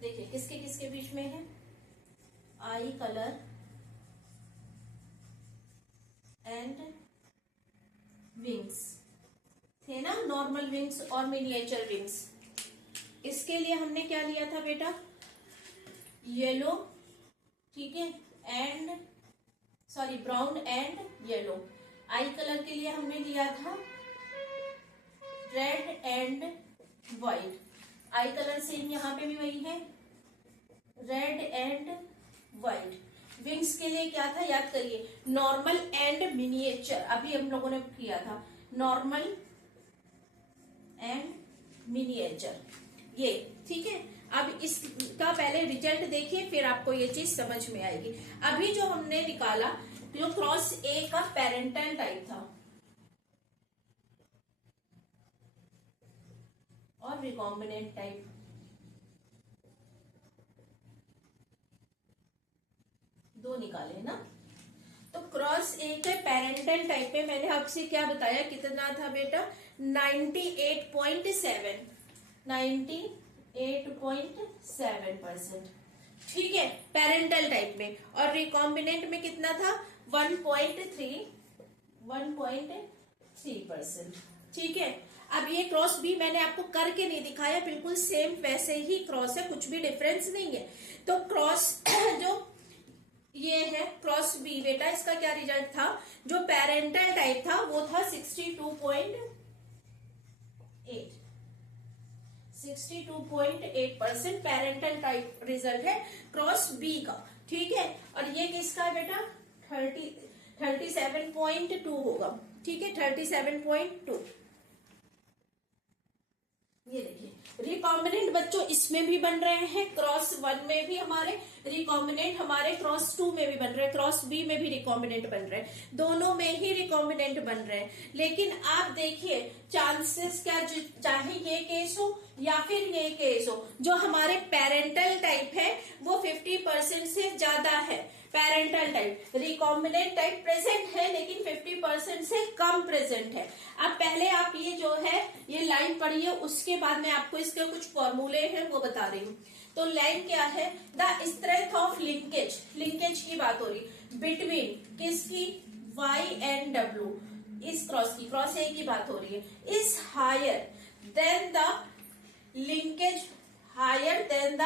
देखिए किसके किसके बीच में है, आई कलर एंड विंग्स थे ना, नॉर्मल विंग्स और मिनिएचर विंग्स। इसके लिए हमने क्या लिया था बेटा, येलो, ठीक है, and sorry brown and yellow. I colour के लिए हमने लिया था red and white. I colour same यहां पे भी वही है, रेड एंड व्हाइट। विंग्स के लिए क्या था याद करिए, नॉर्मल एंड मिनिएचर। अभी हम लोगों ने किया था नॉर्मल एंड मिनिएचर, ये ठीक है। अब इसका पहले रिजल्ट देखिए, फिर आपको ये चीज समझ में आएगी। अभी जो हमने निकाला, जो क्रॉस ए का पेरेंटल टाइप था और रिकॉम्बिनेंट टाइप, दो निकाले ना। तो क्रॉस ए के पेरेंटल टाइप पे मैंने आपसे क्या बताया, कितना था बेटा, 98.7, 98.7%, ठीक है, पेरेंटल टाइप में। और रिकॉम्बिनेंट में कितना था, 1.3%, ठीक है। अब ये क्रॉस बी मैंने आपको करके नहीं दिखाया, बिल्कुल सेम वैसे ही क्रॉस है, कुछ भी डिफरेंस नहीं है। तो क्रॉस जो ये है क्रॉस बी बेटा, इसका क्या रिजल्ट था, जो पेरेंटल टाइप था वो था 62.8 पेरेंटल टाइप रिजल्ट है क्रॉस बी का, ठीक है। और ये किसका है बेटा, 37.2 होगा, ठीक है, 37.2। ये देखिए रिकॉम्बिनेंट बच्चों इसमें भी बन रहे हैं, क्रॉस 1 में भी हमारे रिकॉम्बिनेंट, हमारे क्रॉस 2 में भी बन रहे हैं, क्रॉस बी में भी रिकॉम्बिनेंट बन रहे हैं, दोनों में ही रिकॉम्बिनेंट बन रहे हैं। लेकिन आप देखिए चांसेस क्या, चाहे ये केस हो या फिर ये केस हो, जो हमारे पेरेंटल टाइप है वो 50% से ज्यादा है। Parental type, recombinant type present है लेकिन 50% से कम प्रेजेंट है। अब पहले आप ये जो है ये लाइन पढ़िए, उसके बाद मैं आपको इसके कुछ फॉर्मूले हैं वो बता रही हूँ। तो लाइन क्या है, the strength of linkage, linkage की बात हो रही बिटवीन किसकी, Y एंड W, इस क्रॉस की, क्रॉस ए की बात हो रही है, is higher than the linkage, higher than the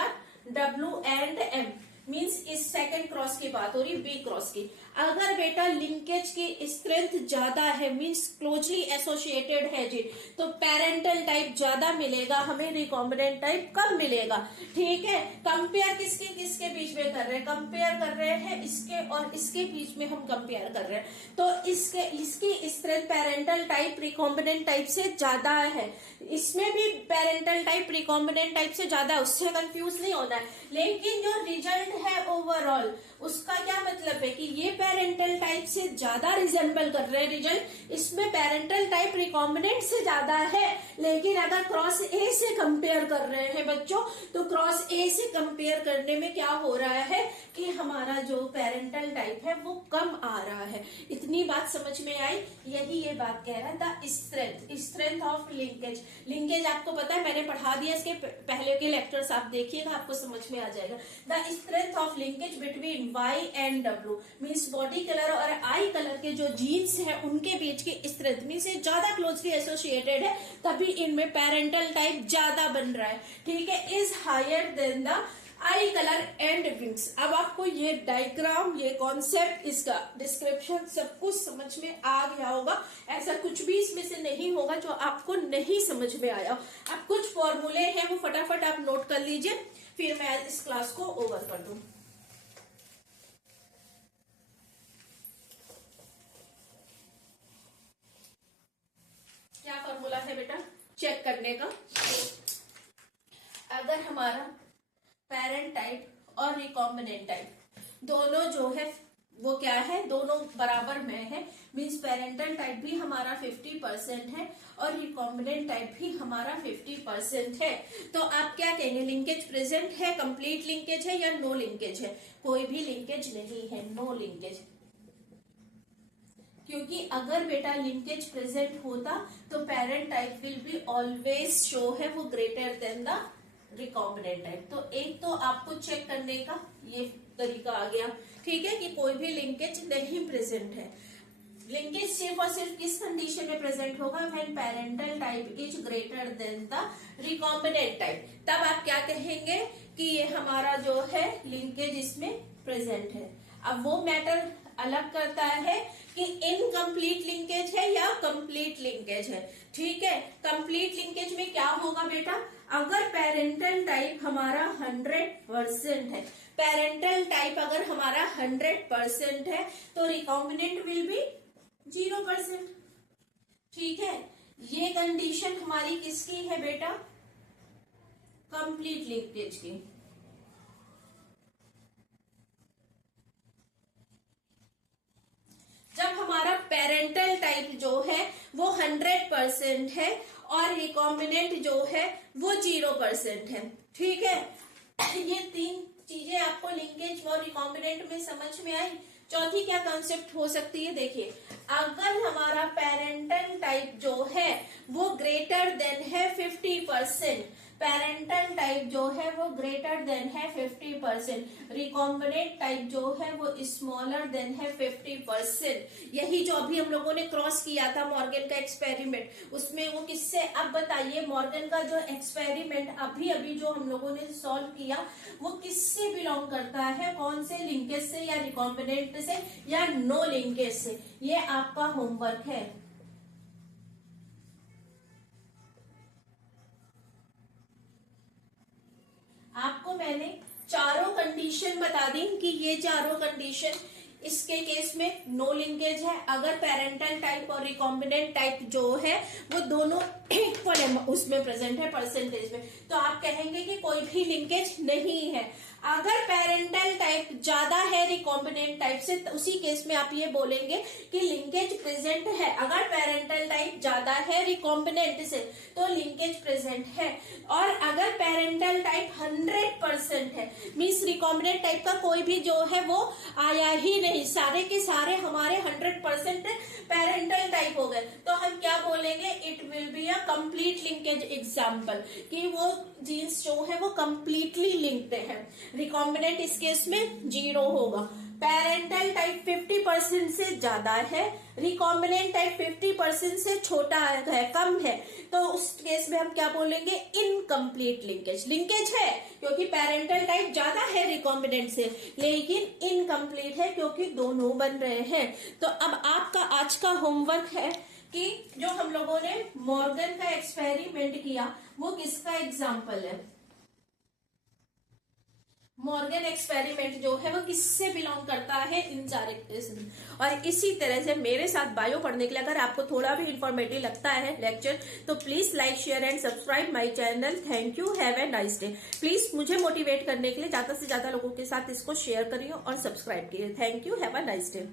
W and M, means इस सेकंड क्रॉस की बात हो रही, बी क्रॉस की। अगर बेटा लिंकेज की स्ट्रेंथ ज्यादा है, मीन्स क्लोजली एसोसिएटेड है जी, तो पेरेंटल टाइप ज्यादा मिलेगा हमें, रिकॉम्बिनेंट टाइप कम मिलेगा, ठीक है। कंपेयर किसके किसके बीच में कर रहे हैं, कंपेयर कर रहे हैं इसके और इसके बीच में हम कंपेयर कर रहे हैं। तो इसकी strength parental type recombinant type से ज्यादा है, इसमें भी पेरेंटल टाइप रिकॉम्बिनेंट टाइप से ज्यादा, उससे कंफ्यूज नहीं होना है। लेकिन जो रिजल्ट है ओवरऑल, उसका क्या मतलब है कि ये पेरेंटल टाइप से ज्यादा रिजेंबल कर रहे हैं रिजल्ट, इसमें पेरेंटल टाइप रिकॉम्बिनेंट से ज्यादा है। लेकिन अगर क्रॉस ए से कंपेयर कर रहे हैं बच्चों, तो क्रॉस ए से कंपेयर करने में क्या हो रहा है कि हमारा जो पेरेंटल टाइप है वो कम आ रहा है। इतनी बात समझ में आई, यही ये बात कह रहा है, the strength, strength of linkage. Linkage आपको पता है, मैंने पढ़ा दिया, इसके पहले के लेक्चर्स आप देखिएगा, आपको समझ में आ जाएगा। The strength of linkage between Y and W, means body colour और आई कलर के जो जीन्स है उनके बीच की स्ट्रेंथ, मीन्स ये ज्यादा क्लोजली एसोसिएटेड है, तभी इनमें पेरेंटल टाइप ज्यादा बन रहा है, ठीक है, is higher than the eye colour and wings. अब आपको ये डायग्राम, ये कॉन्सेप्ट, इसका डिस्क्रिप्शन सब कुछ समझ में आ गया होगा। ऐसा कुछ भी इसमें से नहीं होगा जो आपको नहीं समझ में आया। अब कुछ फॉर्मूले हैं वो फटाफट आप नोट कर लीजिए, फिर मैं इस क्लास को ओवर कर दूं। क्या फॉर्मूला है बेटा चेक करने का, अगर हमारा पेरेंट टाइप और रिकॉम्बिनेंट टाइप दोनों जो है वो क्या है, दोनों बराबर में है, मीन्स पेरेंटल टाइप भी हमारा 50% है और रिकॉम्बिनेंट टाइप भी हमारा 50% है, तो आप क्या कहेंगे, लिंकेज प्रेजेंट है, कंप्लीट लिंकेज है या नो लिंकेज है? कोई भी लिंकेज नहीं है, नो लिंकेज। क्योंकि अगर बेटा लिंकेज प्रेजेंट होता तो parent type will be always show है वो greater than the recombinant type. तो एक तो आपको चेक करने का ये तरीका आ गया, ठीक है, कि कोई भी लिंकेज नहीं प्रेजेंट है। लिंकेज सिर्फ और सिर्फ किस कंडीशन में प्रेजेंट होगा, when parental type is greater than the recombinant type. तब आप क्या कहेंगे कि ये हमारा जो है लिंकेज इसमें प्रेजेंट है। अब वो मैटर अलग करता है कि इनकम्प्लीट लिंकेज है या कंप्लीट लिंकेज है, ठीक है। कंप्लीट लिंकेज में क्या होगा बेटा, अगर पेरेंटल टाइप हमारा 100% है, पेरेंटल टाइप अगर हमारा 100% है तो रिकॉम्बिनेंट विल बी 0%, ठीक है। ये कंडीशन हमारी किसकी है बेटा, कंप्लीट लिंकेज की। जब हमारा पेरेंटल टाइप जो है वो 100% है और रिकॉम्बिनेंट जो है वो 0% है, ठीक है। ये तीन चीजें आपको लिंकेज और रिकॉम्बिनेंट में समझ में आई। चौथी क्या कॉन्सेप्ट हो सकती है, देखिए, अगर हमारा पेरेंटल टाइप जो है वो ग्रेटर देन है 50%, पेरेंटल टाइप जो है वो ग्रेटर देन है 50%, रिकॉम्बिनेंट टाइप जो है वो स्मॉलर देन है 50%। यही जो अभी हम लोगों ने क्रॉस किया था मॉर्गन का एक्सपेरिमेंट, उसमें वो किससे, अब बताइए मॉर्गन का जो एक्सपेरिमेंट अभी अभी जो हम लोगों ने सॉल्व किया वो किससे बिलोंग करता है, कौन से लिंकेज से, या रिकॉम्बिनेंट से या नो लिंकेज से। ये आपका होमवर्क है। आपको मैंने चारों कंडीशन बता दी कि ये चारों कंडीशन इसके केस में नो लिंकेज है। अगर पेरेंटल टाइप और रिकॉम्बिनेंट टाइप जो है वो दोनों इक्वल उसमें प्रेजेंट है परसेंटेज में, तो आप कहेंगे कि कोई भी लिंकेज नहीं है। अगर पेरेंटल टाइप ज्यादा है रिकॉम्बिनेंट टाइप से तो उसी केस में आप ये बोलेंगे कि लिंकेज प्रेजेंट है। अगर पेरेंटल टाइप ज्यादा है रिकॉम्बिनेंट से तो लिंकेज प्रेजेंट है। और अगर पेरेंटल टाइप 100% है, मीन्स रिकॉम्बिनेंट टाइप का कोई भी जो है वो आया ही नहीं, सारे के सारे हमारे 100% पेरेंटल टाइप हो गए, तो हम क्या बोलेंगे, it will be a complete linkage example, कि वो जीन्स जो है वो कंप्लीटली लिंक्ड है। रिकॉम्बिनेंट इस केस में 0 होगा। पेरेंटल टाइप 50% से ज्यादा है, रिकॉम्बिनेंट टाइप 50% से छोटा है, कम है, तो उस केस में हम क्या बोलेंगे, इनकम्प्लीट लिंकेज। लिंकेज है क्योंकि पेरेंटल टाइप ज्यादा है रिकॉम्बिनेंट से, लेकिन इनकम्प्लीट है क्योंकि दोनों बन रहे हैं। तो अब आपका आज का होमवर्क है कि जो हम लोगों ने मॉर्गन का एक्सपेरिमेंट किया वो किसका एग्जाम्पल है। मॉर्गन एक्सपेरिमेंट जो है वो किससे बिलोंग करता है, इन सारे और इसी तरह से मेरे साथ बायो पढ़ने के लिए अगर आपको थोड़ा भी इंफॉर्मेटिव लगता है लेक्चर तो please like share and subscribe my channel. Thank you, have a nice day. Please मुझे मोटिवेट करने के लिए ज्यादा से ज्यादा लोगों के साथ इसको शेयर करिए और सब्सक्राइब करिए। Thank you, have a nice day.